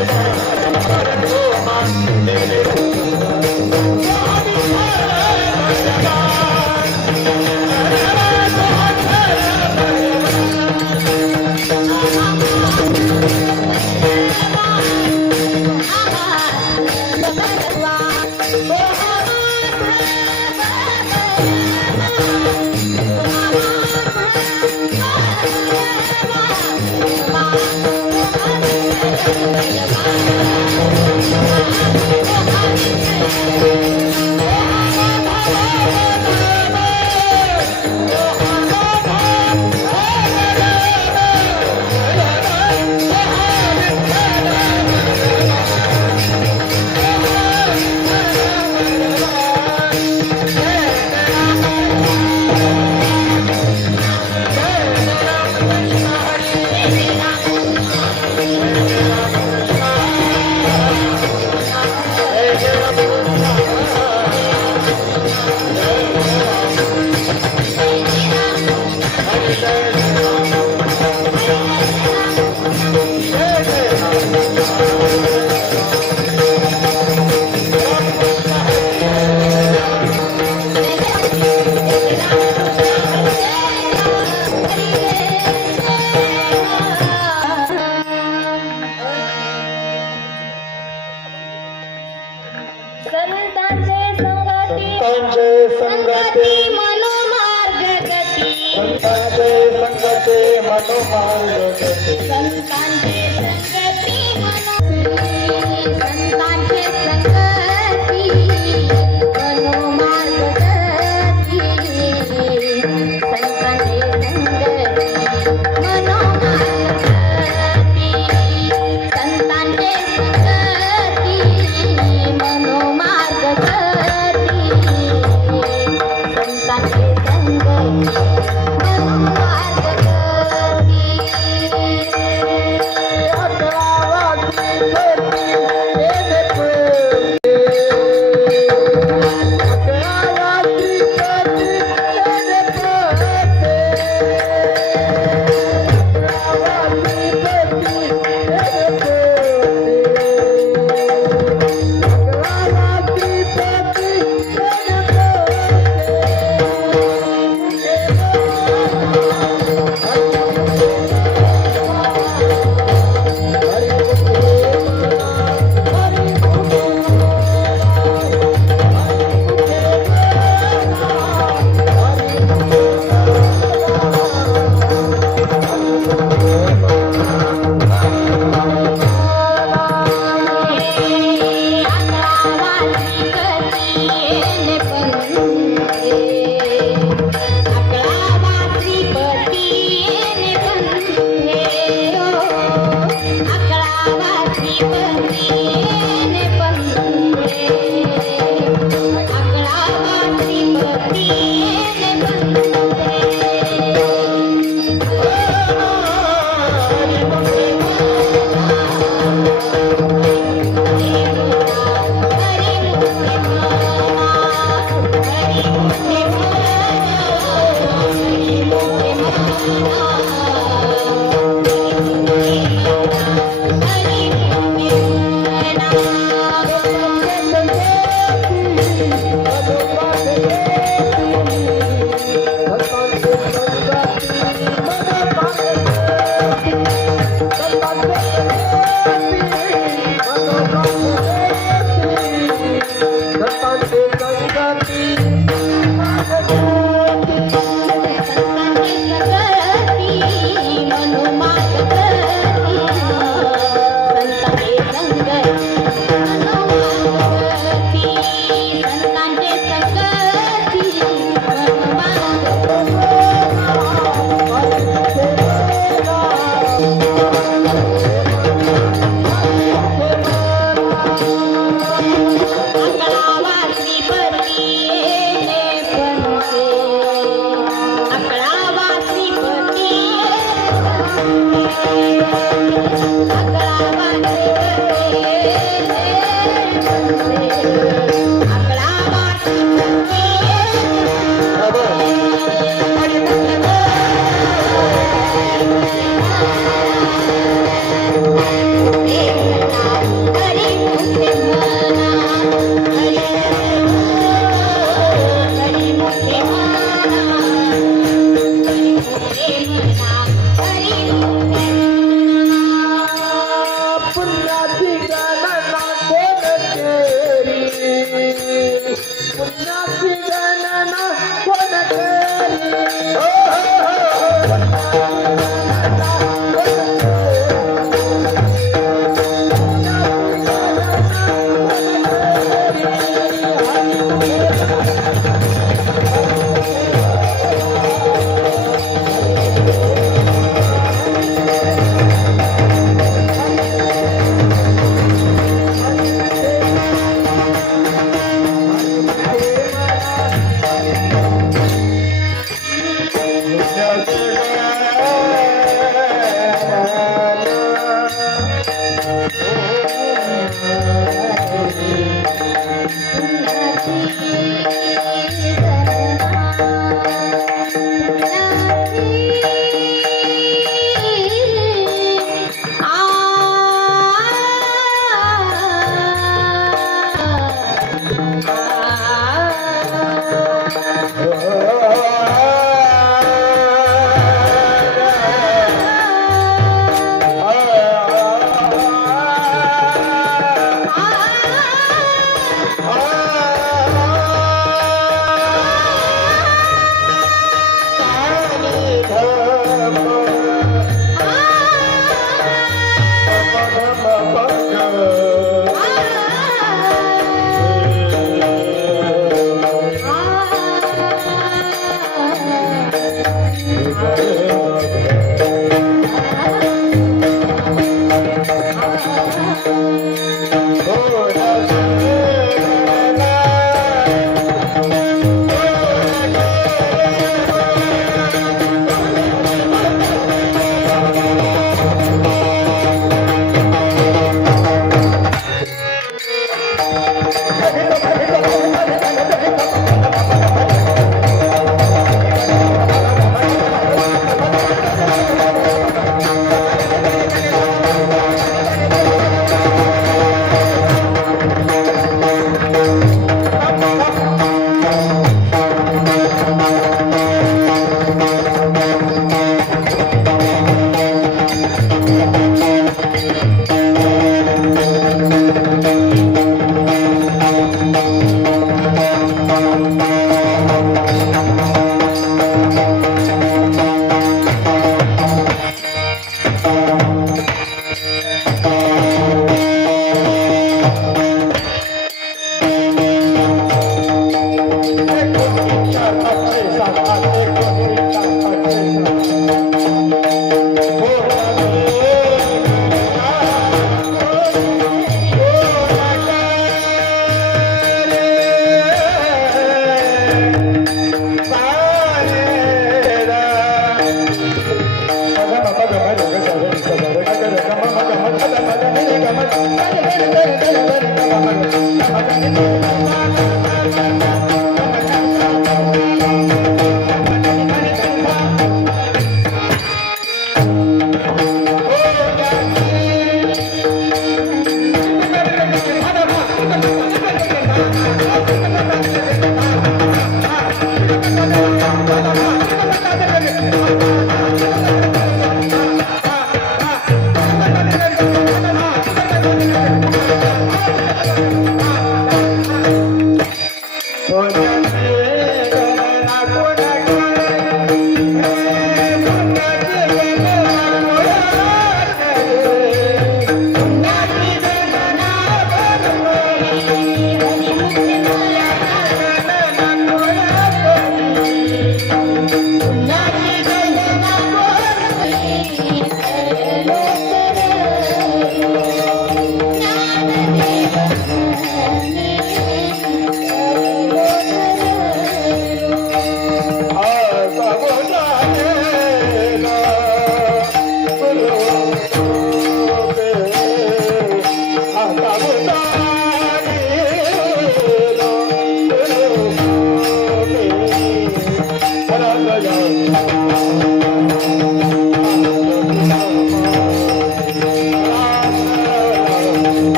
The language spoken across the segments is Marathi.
संतांचे Oh.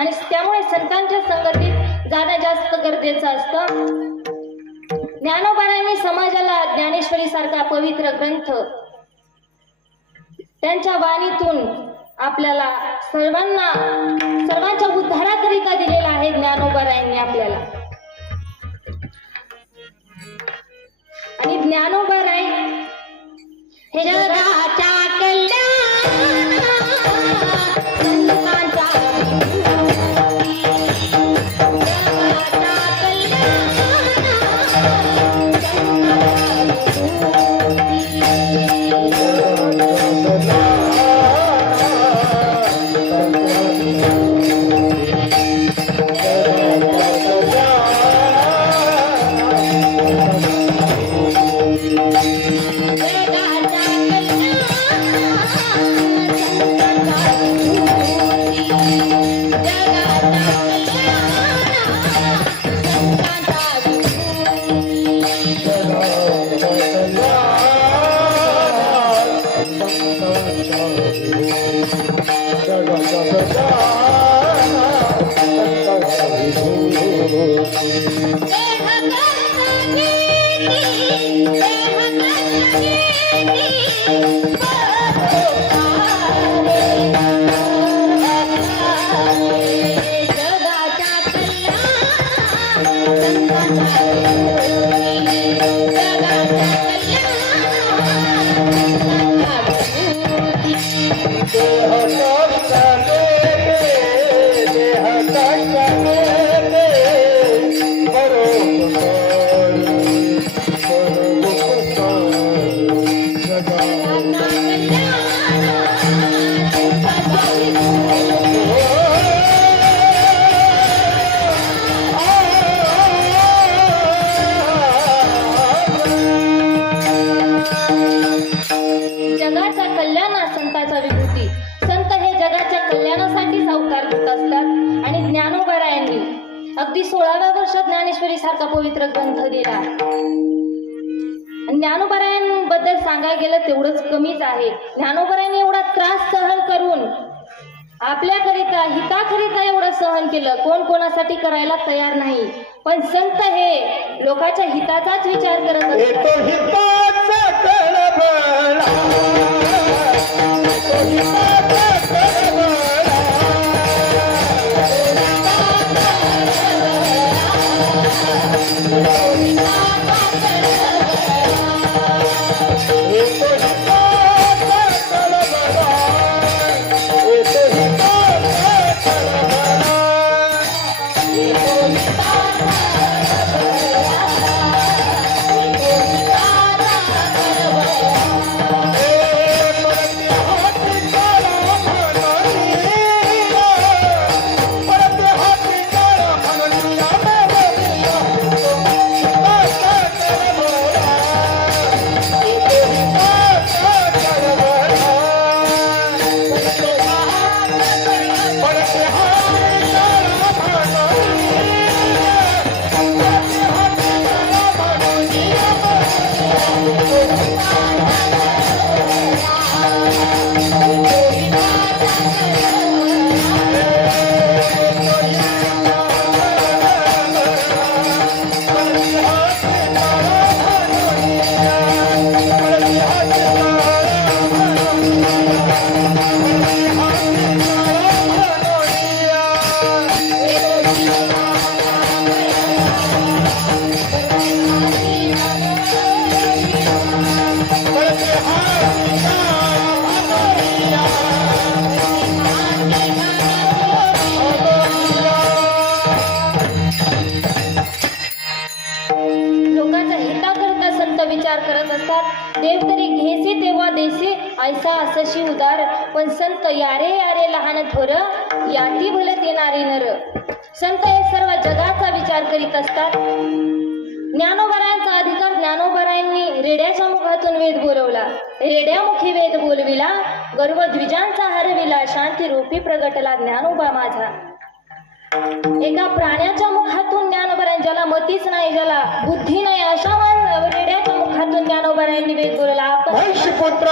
आणि त्यामुळे संतांच्या संगतीत जाणं जास्त गरजेचं असतं. ज्ञानोबारांनी समाजाला ज्ञानेश्वरी सारखा पवित्र ग्रंथ त्यांच्या वाणीतून आपल्याला सर्वांना सर्वांच्या उद्धाराकरिता दिलेला आहे ज्ञानोबारायांनी आपल्याला. आणि ज्ञानोबाराय हे जगाच्या जगाच्या आपल्याकरिता एवढं सहन केलं. कोण कोणासाठी करायला तयार नाही. पण संत हे लोकांच्या हिताचाच विचार करत असतात ऐसा असशी उदार पण संत यारे यारे लहान थोर याती भले येणारे नर. संत हे सर्व जगाचा विचार करीत असतात. ज्ञानोबरायांचा अधिकार ज्ञानोबरायांनी रेड्याच्या मुखातून वेद बोलवला. रेड्यामुखी वेद बोलविला गर्व द्विजांचा हरविला शांती रूपी प्रगटला ज्ञानोबा माझा. एका प्राण्याच्या मुखातून ज्ञानोबरायन ज्याला मतीच नाही ज्याला बुद्धी नाही अशा मान रेड्याच्या मुखातून मुखातून ज्ञानोबारायांनी वेद बोलला आपण महिषपुत्र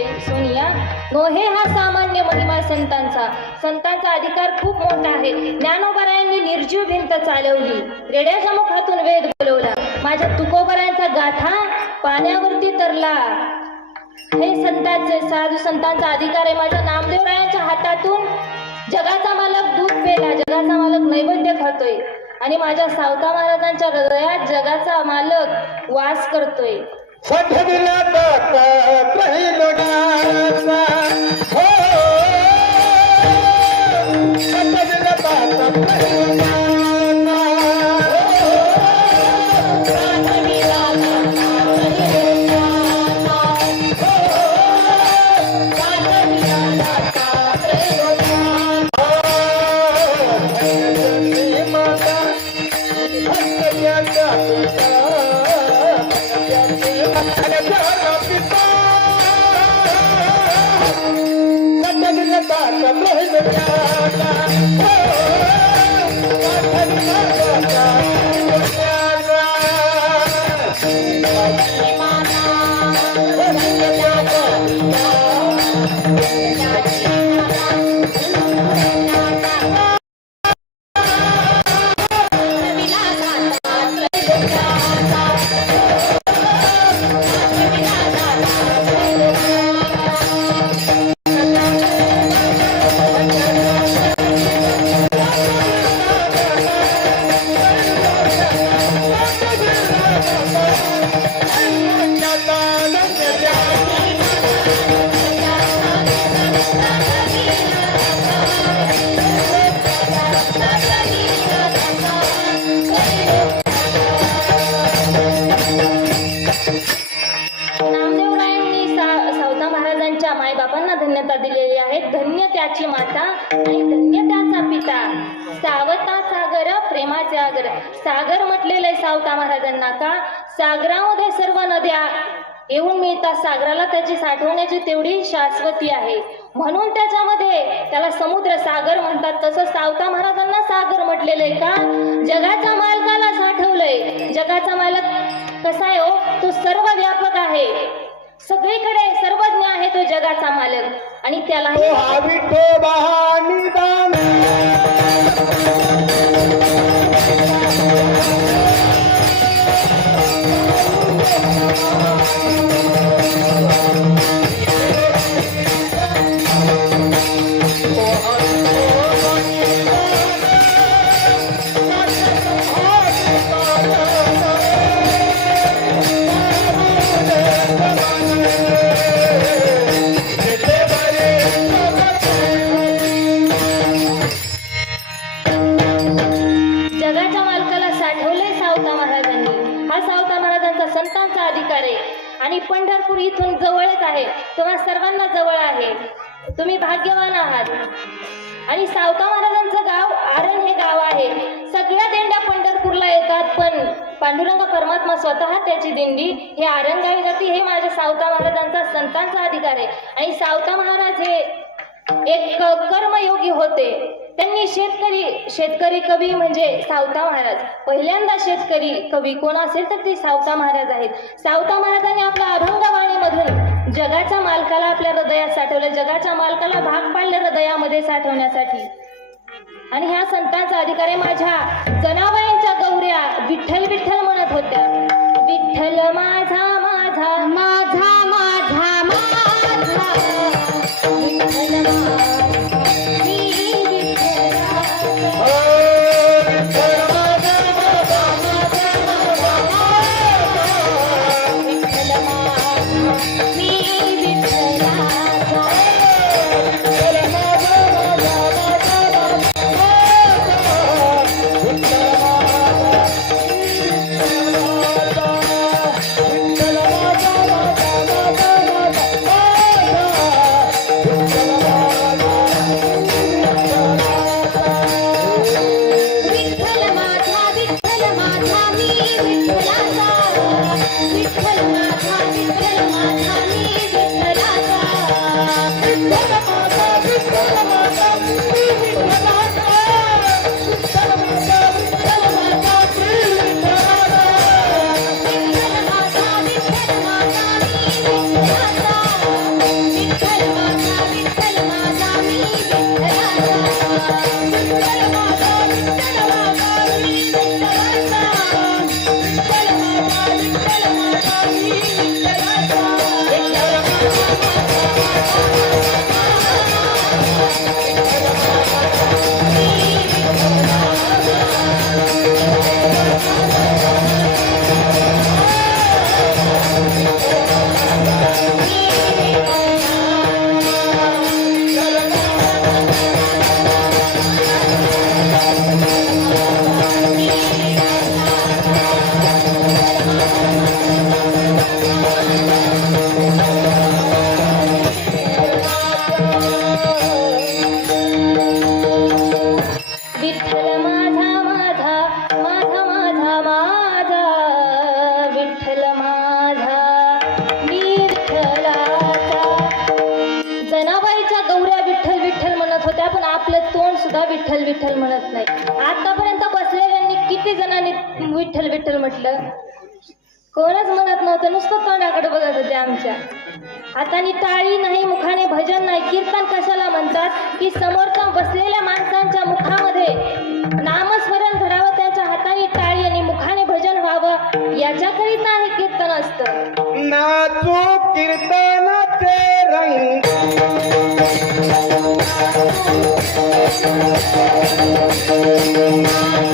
चालविली सोनिया नोहे हा सामान्य महिमा संतांचा. संतांचा अधिकार खूप मोठा आहे. ज्ञानोबरायांनी निर्जीव भिंत चालवली. रेड्याच्या मुखातून वेद बोलवला माझ्या तुकोबरायांचा गाठा पाण्यावरती तरला. हे संतांचे साधू संतांचा अधिकार आहे. माझ्या नामदेवरायांच्या हातातून जगाचा मालक दूध पेला. जगाचा मालक नैवेद्य खातोय. आणि माझ्या सावता महाराजांच्या हृदयात जगाचा मालक वास करतोय. सठविला दाता धन्याचा पिता. त्याची माता आणि धन्य त्याचा पिता. सावता सागर प्रेमाचे आगर. सागर म्हटलेलं आहे सावता महाराजांना का? सागरामध्ये सर्व नद्या येऊन मिळतात. सागराला त्याची साठवण्याची तेवढी शाश्वती आहे. म्हणून त्याच्यामध्ये त्याला समुद्र सागर म्हणतात. तसं सावता महाराजांना सागर म्हटलेलं आहे का? जगाच्या मालकाला साठवलंय. जगाचा मालक कसा आहे हो? तो सर्व व्यापक आहे. सगळीकडे सर्वज्ञ आहे तो जगाचा मालक. आणि त्याला कवी कोण असेल तर ते सावता महाराज आहेत. सावता महाराजांनी आपल्या अभंगवाणीमधून जगाच्या मालकाला आपल्या हृदयात साठवलं जगाच्या मालकाला भाग पाडलं हृदयामध्ये साठवण्यासाठी. आणि ह्या संतांचा अधिकार आहे माझ्या जनावरांच्या गौऱ्या विठ्ठल विठ्ठल म्हणत होत्या. विठ्ठल माझा माझा. माझा नाचो कीर्तन ते रंग नाचो